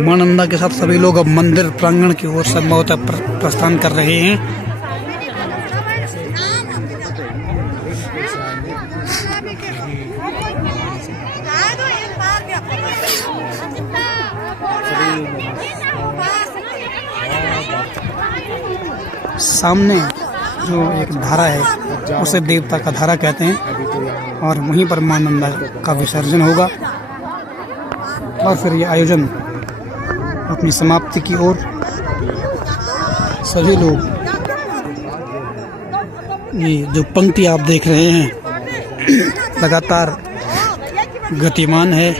मां नंदा के साथ सभी लोग अब मंदिर प्रांगण की ओर संभवतः प्रस्थान कर रहे हैं। सामने जो एक धारा है उसे देवता का धारा कहते हैं और वहीं पर मां नंदा का विसर्जन होगा और फिर ये आयोजन अपनी समाप्ति की ओर। सभी लोग, ये जो पंक्ति आप देख रहे हैं लगातार गतिमान है।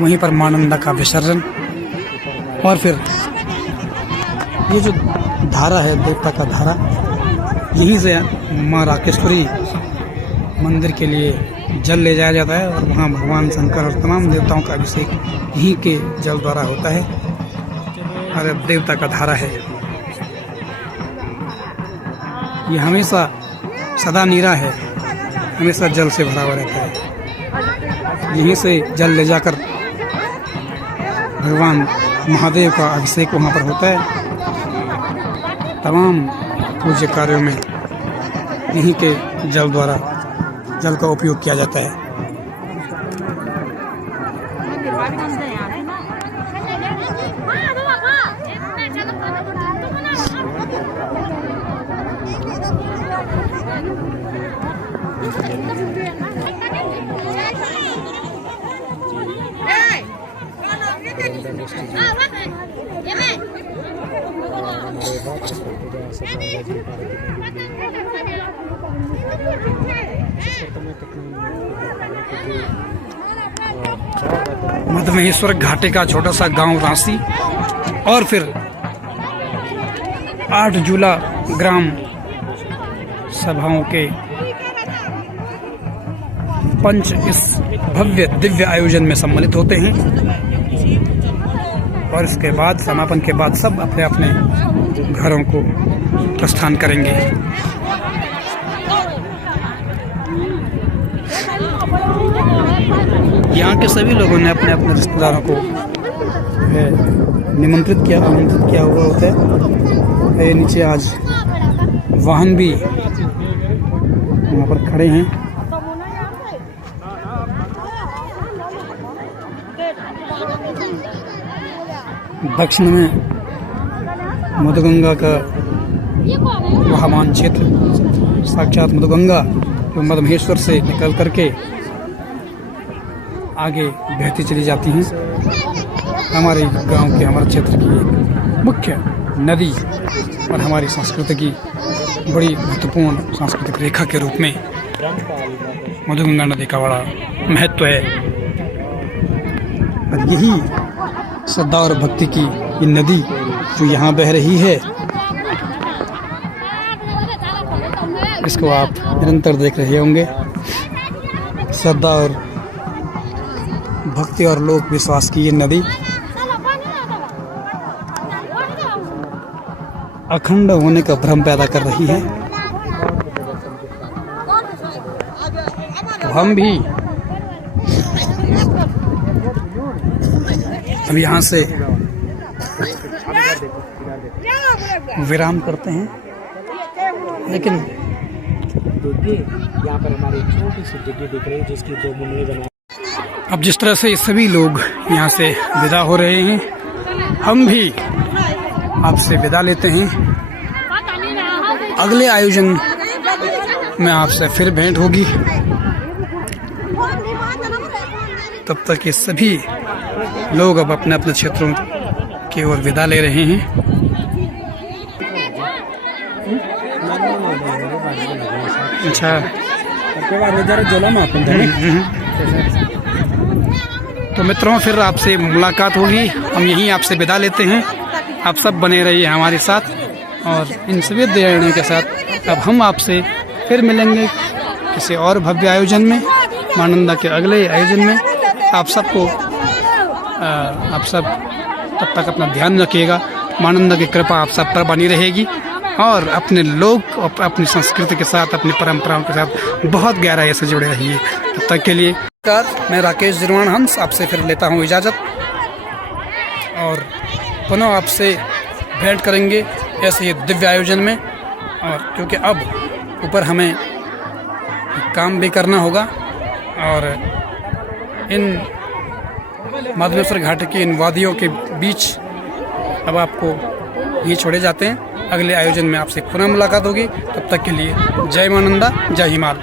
वहीं पर मां नंदा का विसर्जन और फिर ये जो धारा है देवता का धारा, यहीं से मां राकेश्वरी मंदिर के लिए जल ले जाया जाता है और वहाँ भगवान शंकर और तमाम देवताओं का अभिषेक यहीं के जल द्वारा होता है। और अब देवता का धारा है, ये हमेशा सदा नीरा है, हमेशा जल से भरा हुआ रहता है। यहीं से जल ले जाकर भगवान महादेव का अभिषेक वहाँ पर होता है। तमाम पूज्य कार्यों में यहीं के जल द्वारा जल का उपयोग किया जाता है। मधमहेश्वर घाटे का छोटा सा गांव रांसी और फिर 8 जुला ग्राम सभाओं के पंच इस भव्य दिव्य आयोजन में सम्मिलित होते हैं और इसके बाद समापन के बाद सब अपने अपने घरों को प्रस्थान करेंगे। यहाँ के सभी लोगों ने अपने अपने रिश्तेदारों को आमंत्रित किया हुआ होता है। नीचे आज वाहन भी वहाँ पर खड़े हैं। दक्षिण में मधुगंगा का वहमान क्षेत्र, साक्षात मधुगंगा जो मधमहेश्वर से निकल करके आगे बहती चली जाती हैं। हमारे गांव के, हमारे क्षेत्र की एक मुख्य नदी और हमारी संस्कृति की बड़ी महत्वपूर्ण सांस्कृतिक रेखा के रूप में मधुगंगा नदी का बड़ा महत्व है। और यही श्रद्धा और भक्ति की ये नदी जो यहाँ बह रही है इसको आप निरंतर देख रहे होंगे। श्रद्धा और भक्ति और लोक विश्वास की ये नदी अखंड होने का भ्रम पैदा कर रही है। तो हम भी अब यहाँ से विराम करते हैं, लेकिन यहाँ पर हमारी छोटी सी डिग्गी दिख रही है जिसकी 2 मुंडे बना। अब जिस तरह से सभी लोग यहाँ से विदा हो रहे हैं, हम भी आपसे विदा लेते हैं। अगले आयोजन में आपसे फिर भेंट होगी। तब तक ये सभी लोग अब अपने अपने क्षेत्रों की ओर विदा ले रहे हैं। अच्छा, तो मित्रों फिर आपसे मुलाकात होगी। हम यहीं आपसे विदा लेते हैं। आप सब बने रहिए हमारे साथ और इन सभी देने के साथ अब हम आपसे फिर मिलेंगे किसी और भव्य आयोजन में, मानंदा के अगले आयोजन में। आप सबको आप सब तब तक अपना ध्यान रखिएगा। मानंदा की कृपा आप सब पर बनी रहेगी और अपने लोग और अपनी संस्कृति के साथ, अपनी परंपराओं के साथ बहुत गहराई से जुड़े रहिए। तब तक के लिए मैं राकेश जिरवाण हंस आपसे फिर लेता हूँ इजाज़त और पुनः आपसे भेंट करेंगे ऐसे ही दिव्य आयोजन में। और क्योंकि अब ऊपर हमें काम भी करना होगा और इन महाबलेश्वर घाट की इन वादियों के बीच अब आपको यहीं छोड़े जाते हैं। अगले आयोजन में आपसे पुनः मुलाकात होगी। तब तक के लिए जय मानंदा, जय हिमाल।